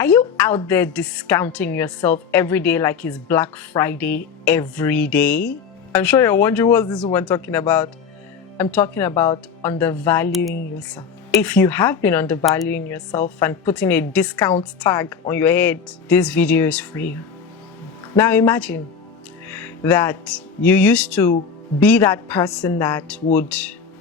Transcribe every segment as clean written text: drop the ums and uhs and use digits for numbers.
Are you out there discounting yourself every day like it's Black Friday every day? I'm sure you're wondering, what's this woman talking about? I'm talking about undervaluing yourself. If you have been undervaluing yourself and putting a discount tag on your head, this video is for you. Now imagine that you used to be that person that would,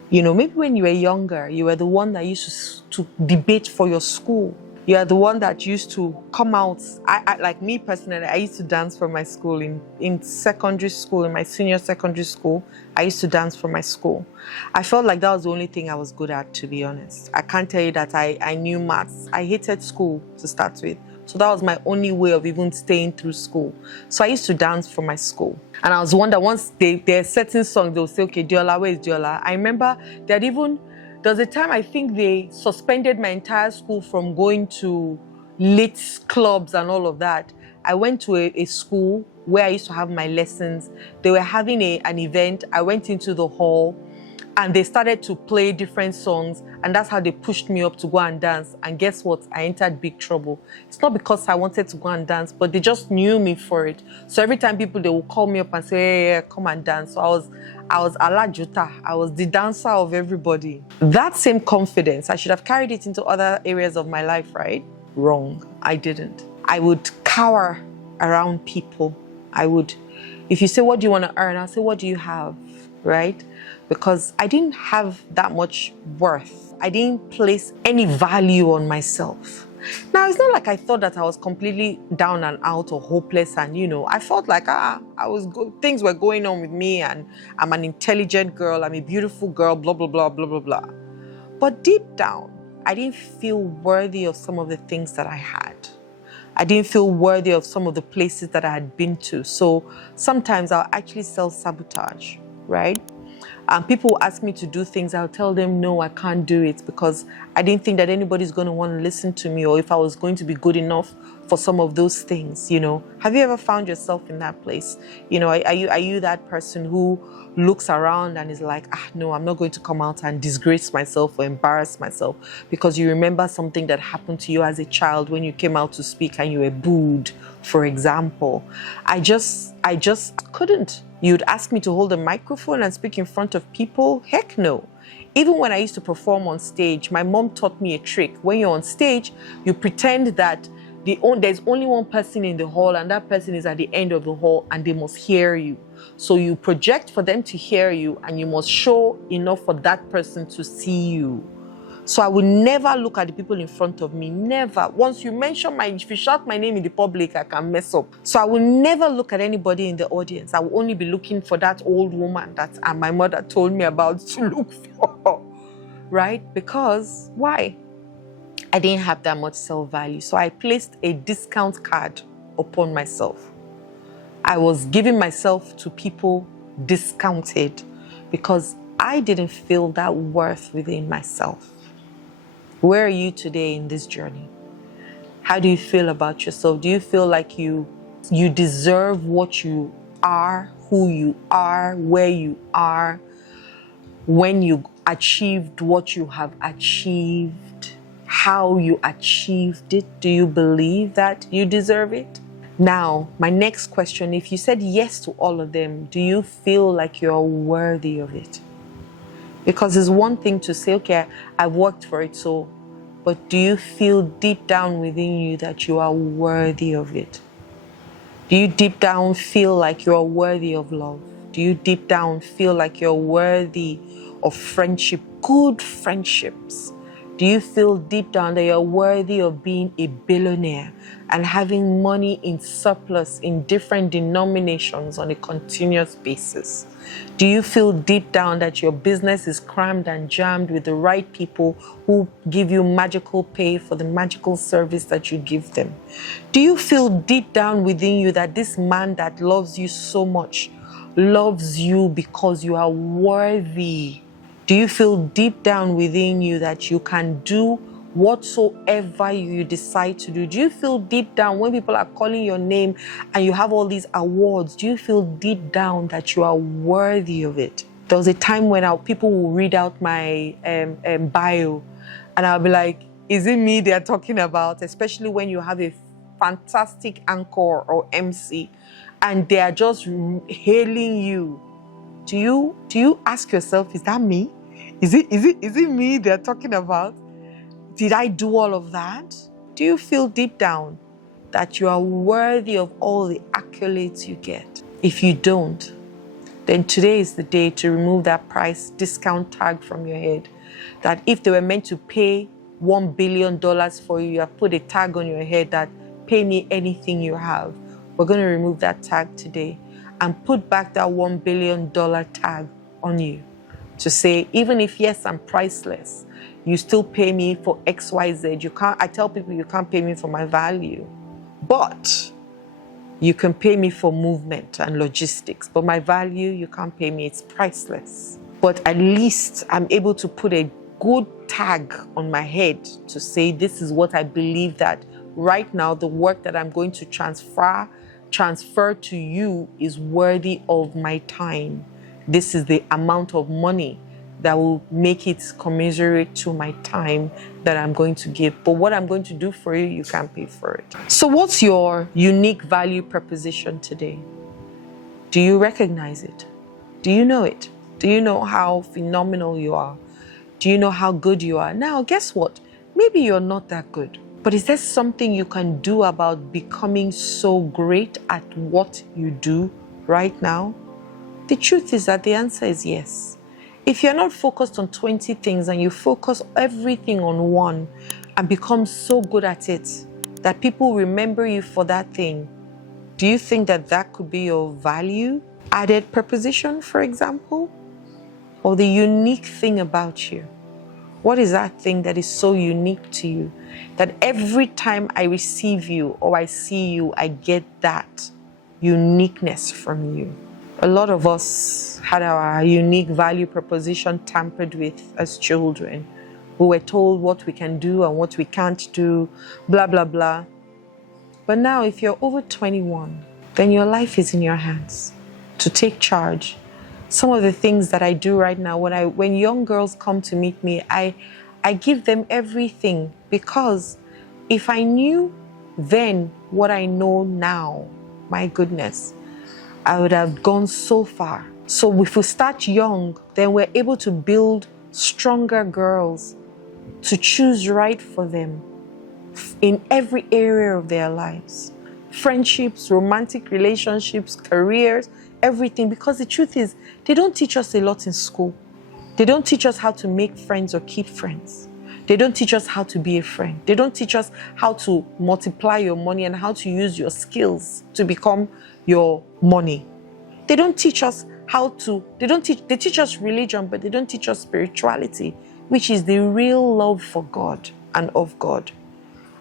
maybe when you were younger, you were the one that used to debate for your school. You are the one that used to come out. I like me personally, I used to dance for my school in secondary school, in my senior secondary school. I used to dance for my school. I felt like that was the only thing I was good at, to be honest. I can't tell you that I knew maths. I hated school to start with. So that was my only way of even staying through school. So I used to dance for my school. And I was one that once there are certain songs, they'll say, okay, Adeola, where is Adeola? I remember that there was a time I think they suspended my entire school from going to late clubs and all of that. I went to a school where I used to have my lessons. They were having an event. I went into the hall and they started to play different songs, and that's how they pushed me up to go and dance. And guess what? I entered big trouble. It's not because I wanted to go and dance, but they just knew me for it. So every time they would call me up and say, hey, come and dance. So I was ala juta. I was the dancer of everybody. That same confidence, I should have carried it into other areas of my life, right? Wrong. I didn't. I would cower around people. If you say, what do you want to earn? I'll say, what do you have, right? Because I didn't have that much worth. I didn't place any value on myself. Now, it's not like I thought that I was completely down and out or hopeless, and I felt like I was good. Things were going on with me, and I'm an intelligent girl, I'm a beautiful girl, blah, blah, blah, blah, blah, blah. But deep down, I didn't feel worthy of some of the things that I had. I didn't feel worthy of some of the places that I had been to. So sometimes I'll actually self-sabotage, right? People ask me to do things, I'll tell them, no, I can't do it, because I didn't think that anybody's going to want to listen to me, or if I was going to be good enough for some of those things, Have you ever found yourself in that place? Are you that person who looks around and is like, no, I'm not going to come out and disgrace myself or embarrass myself, because you remember something that happened to you as a child when you came out to speak and you were booed, for example. I just couldn't. You'd ask me to hold a microphone and speak in front of people? Heck no. Even when I used to perform on stage, my mom taught me a trick. When you're on stage, you pretend that there's only one person in the hall, and that person is at the end of the hall, and they must hear you. So you project for them to hear you, and you must show enough for that person to see you. So I would never look at the people in front of me, never. Once you mention if you shout my name in the public, I can mess up. So I will never look at anybody in the audience. I will only be looking for that old woman that my mother told me about to look for, right? Because, why? I didn't have that much self-value. So I placed a discount card upon myself. I was giving myself to people discounted because I didn't feel that worth within myself. Where are you today in this journey? How do you feel about yourself? Do you feel like you deserve what you are, who you are, where you are, when you achieved what you have achieved, how you achieved it? Do you believe that you deserve it? Now, my next question, if you said yes to all of them, do you feel like you're worthy of it? Because it's one thing to say, okay, I've worked for it, but do you feel deep down within you that you are worthy of it? Do you deep down feel like you're worthy of love? Do you deep down feel like you're worthy of friendship, good friendships? Do you feel deep down that you're worthy of being a billionaire and having money in surplus in different denominations on a continuous basis? Do you feel deep down that your business is crammed and jammed with the right people who give you magical pay for the magical service that you give them? Do you feel deep down within you that this man that loves you so much loves you because you are worthy? Do you feel deep down within you that you can do whatsoever you decide to do? Do you feel deep down when people are calling your name and you have all these awards, do you feel deep down that you are worthy of it? There was a time when people will read out my bio and I'll be like, Is it me they're talking about? Especially when you have a fantastic anchor or MC and they are just hailing you. Do you ask yourself, is that me? Is it me they're talking about? Did I do all of that? Do you feel deep down that you are worthy of all the accolades you get? If you don't, then today is the day to remove that price discount tag from your head. That if they were meant to pay $1 billion for you, you have put a tag on your head that pay me anything you have. We're going to remove that tag today and put back that $1 billion tag on you to say, even if, yes, I'm priceless, you still pay me for XYZ. I tell people you can't pay me for my value, but you can pay me for movement and logistics. But my value, you can't pay me. It's priceless. But at least I'm able to put a good tag on my head to say, this is what I believe that right now, the work that I'm going to transfer to you is worthy of my time. This is the amount of money that will make it commensurate to my time that I'm going to give. But what I'm going to do for you, you can't pay for it. So what's your unique value proposition today? Do you recognize it? Do you know it? Do you know how phenomenal you are? Do you know how good you are? Now, guess what? Maybe you're not that good. But is there something you can do about becoming so great at what you do right now? The truth is that the answer is yes. If you're not focused on 20 things and you focus everything on one and become so good at it that people remember you for that thing, do you think that that could be your value added proposition, for example? Or the unique thing about you? What is that thing that is so unique to you that every time I receive you or I see you, I get that uniqueness from you? A lot of us had our unique value proposition tampered with as children. We were told what we can do and what we can't do, blah, blah, blah. But now if you're over 21, then your life is in your hands to take charge. Some of the things that I do right now, when young girls come to meet me, I give them everything, because if I knew then what I know now, my goodness, I would have gone so far. So if we start young, then we're able to build stronger girls to choose right for them in every area of their lives. Friendships, romantic relationships, careers, everything. Because the truth is, they don't teach us a lot in school. They don't teach us how to make friends or keep friends. They don't teach us how to be a friend. They don't teach us how to multiply your money and how to use your skills to become your money. They don't teach us they teach us religion, but they don't teach us spirituality, which is the real love for God and of God,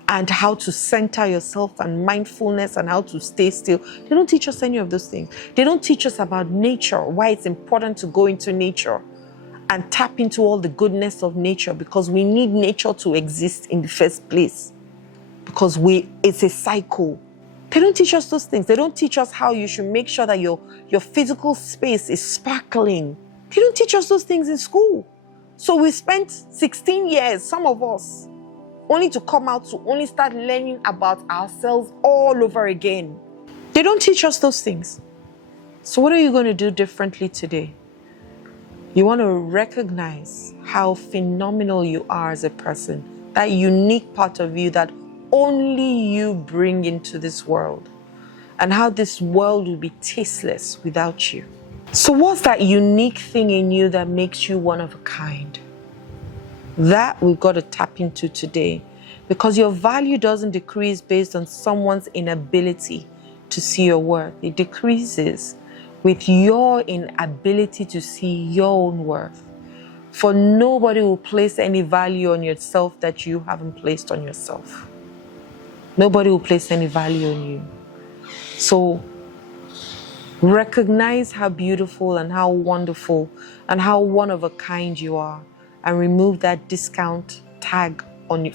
and how to center yourself and mindfulness and how to stay still. They don't teach us any of those things. They don't teach us about nature, why it's important to go into nature and tap into all the goodness of nature, because we need nature to exist in the first place, because it's a cycle. They don't teach us those things. They don't teach us how you should make sure that your physical space is sparkling. They don't teach us those things in school. So we spent 16 years, some of us, only to come out to only start learning about ourselves all over again. They don't teach us those things. So what are you going to do differently today? You want to recognize how phenomenal you are as a person, that unique part of you that only you bring into this world, and how this world will be tasteless without you. So what's that unique thing in you that makes you one of a kind? That we've got to tap into today, because your value doesn't decrease based on someone's inability to see your worth. It decreases with your inability to see your own worth. For nobody will place any value on yourself that you haven't placed on yourself. Nobody will place any value on you. So recognize how beautiful and how wonderful and how one of a kind you are, and remove that discount tag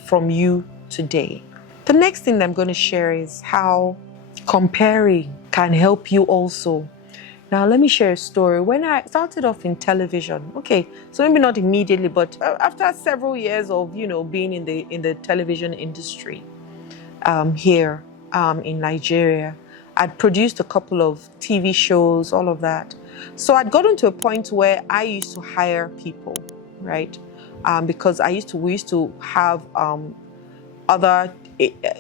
from you today. The next thing that I'm going to share is how comparing can help you also. Now, let me share a story. When I started off in television, okay, so maybe not immediately, but after several years of, being in the television industry here in Nigeria, I'd produced a couple of TV shows, all of that. So I'd gotten to a point where I used to hire people, right? Because we used to have other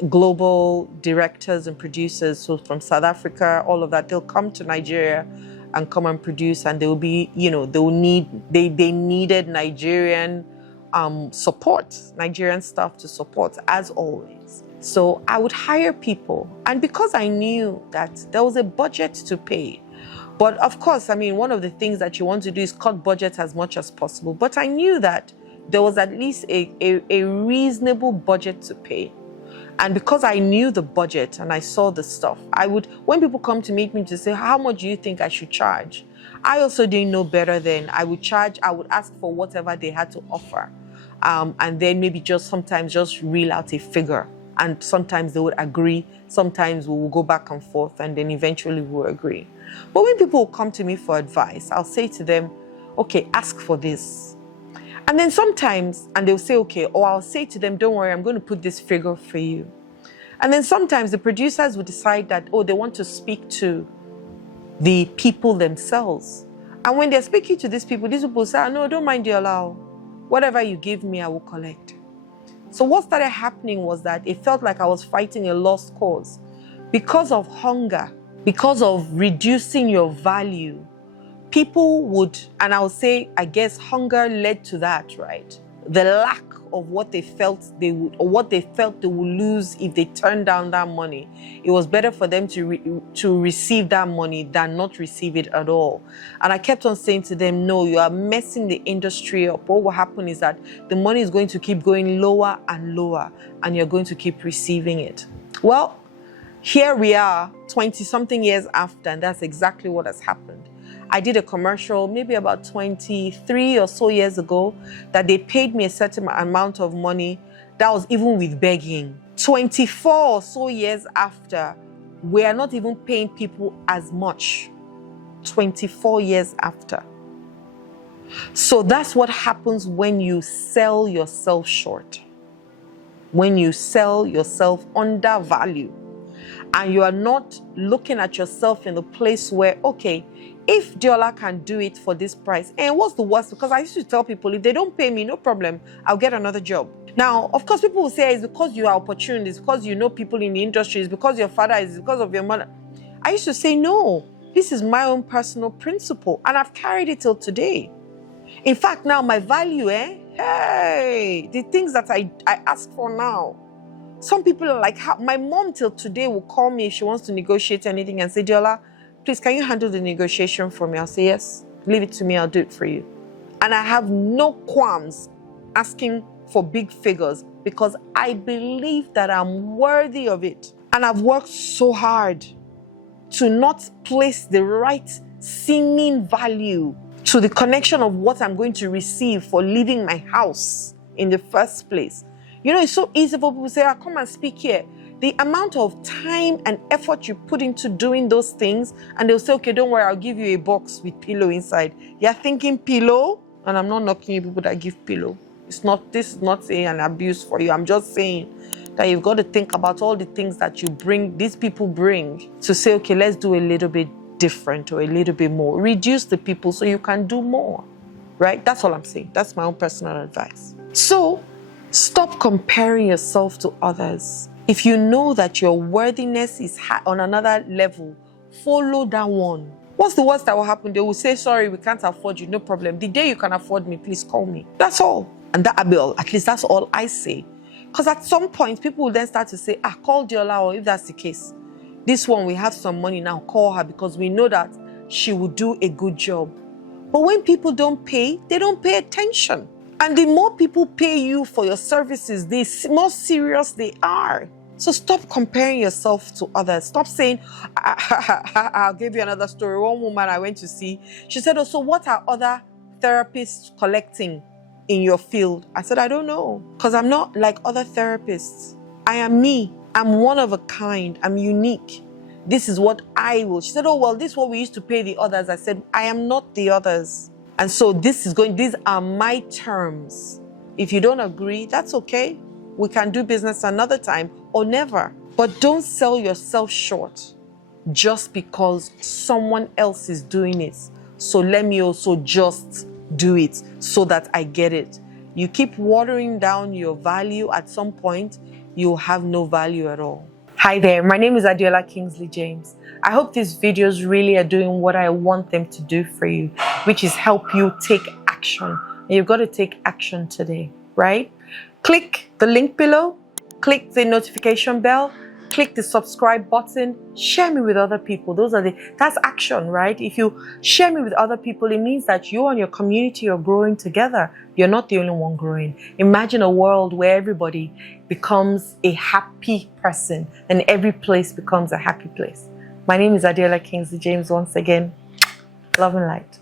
global directors and producers, so from South Africa, all of that, they'll come to Nigeria and come and produce, and they'll be, they needed Nigerian support, Nigerian staff to support, as always. So I would hire people, and because I knew that there was a budget to pay, but of course, one of the things that you want to do is cut budget as much as possible, but I knew that there was at least a reasonable budget to pay. And because I knew the budget and I saw the stuff, when people come to meet me to say, how much do you think I should charge? I also didn't know better then. I would ask for whatever they had to offer. And then maybe sometimes reel out a figure. And sometimes they would agree. Sometimes we will go back and forth, and then eventually we'll agree. But when people come to me for advice, I'll say to them, okay, ask for this. And then sometimes, and they'll say, okay, or I'll say to them, don't worry, I'm going to put this figure for you. And then sometimes the producers will decide that, they want to speak to the people themselves. And when they're speaking to these people say, no, don't mind Adeola. Whatever you give me, I will collect. So what started happening was that it felt like I was fighting a lost cause. Because of hunger, because of reducing your value, people would, and I'll say, I guess hunger led to that, right? The lack of what they felt they would lose if they turned down that money. It was better for them to receive that money than not receive it at all. And I kept on saying to them, no, you are messing the industry up. What will happen is that the money is going to keep going lower and lower, and you're going to keep receiving it. Well, here we are, 20-something years after, and that's exactly what has happened. I did a commercial maybe about 23 or so years ago that they paid me a certain amount of money. That was even with begging. 24 or so years after, we are not even paying people as much. 24 years after. So that's what happens when you sell yourself short. When you sell yourself undervalue. And you are not looking at yourself in the place where, okay, if Adeola can do it for this price, and what's the worst? Because I used to tell people, if they don't pay me, no problem, I'll get another job. Now, of course, people will say it's because you are opportune, it's because you know people in the industry, it's because your father, it's because of your mother. I used to say, no, this is my own personal principle, and I've carried it till today. In fact, now my value, the things that I ask for now, some people are like, my mom till today will call me if she wants to negotiate anything and say, Adeola, please, can you handle the negotiation for me? I'll say, yes, leave it to me, I'll do it for you. And I have no qualms asking for big figures because I believe that I'm worthy of it. And I've worked so hard to not place the right seeming value to the connection of what I'm going to receive for leaving my house in the first place. It's so easy for people to say, come and speak here. The amount of time and effort you put into doing those things, and they'll say, okay, don't worry, I'll give you a box with pillow inside. You're thinking pillow? And I'm not knocking you people that give pillow. This is not saying an abuse for you. I'm just saying that you've got to think about all the things that these people bring to say, okay, let's do a little bit different or a little bit more. Reduce the people so you can do more, right? That's all I'm saying. That's my own personal advice. So stop comparing yourself to others. If you know that your worthiness is on another level, follow that one. What's the worst that will happen? They will say, sorry, we can't afford you, no problem. The day you can afford me, please call me. That's all. And that, at least that's all I say. Because at some point, people will then start to say, call Adeola, or if that's the case, this one, we have some money now, call her because we know that she will do a good job. But when people don't pay, they don't pay attention. And the more people pay you for your services, the more serious they are. So stop comparing yourself to others. Stop saying, I'll give you another story. One woman I went to see, she said, so what are other therapists collecting in your field? I said, I don't know, because I'm not like other therapists. I am me. I'm one of a kind. I'm unique. This is what I will. She said, oh, well, this is what we used to pay the others. I said, I am not the others. And so these are my terms. If you don't agree, that's okay. We can do business another time or never. But don't sell yourself short just because someone else is doing it. So let me also just do it so that I get it. You keep watering down your value, at some point, you'll have no value at all. Hi there, my name is Adeola Kingsley James. I hope these videos really are doing what I want them to do for you, which is help you take action. And you've got to take action today, right? Click the link below, click the notification bell, click the subscribe button, share me with other people. That's action, right? If you share me with other people, it means that you and your community are growing together. You're not the only one growing. Imagine a world where everybody becomes a happy person and every place becomes a happy place. My name is Adeola Kingsley James once again. Love and light.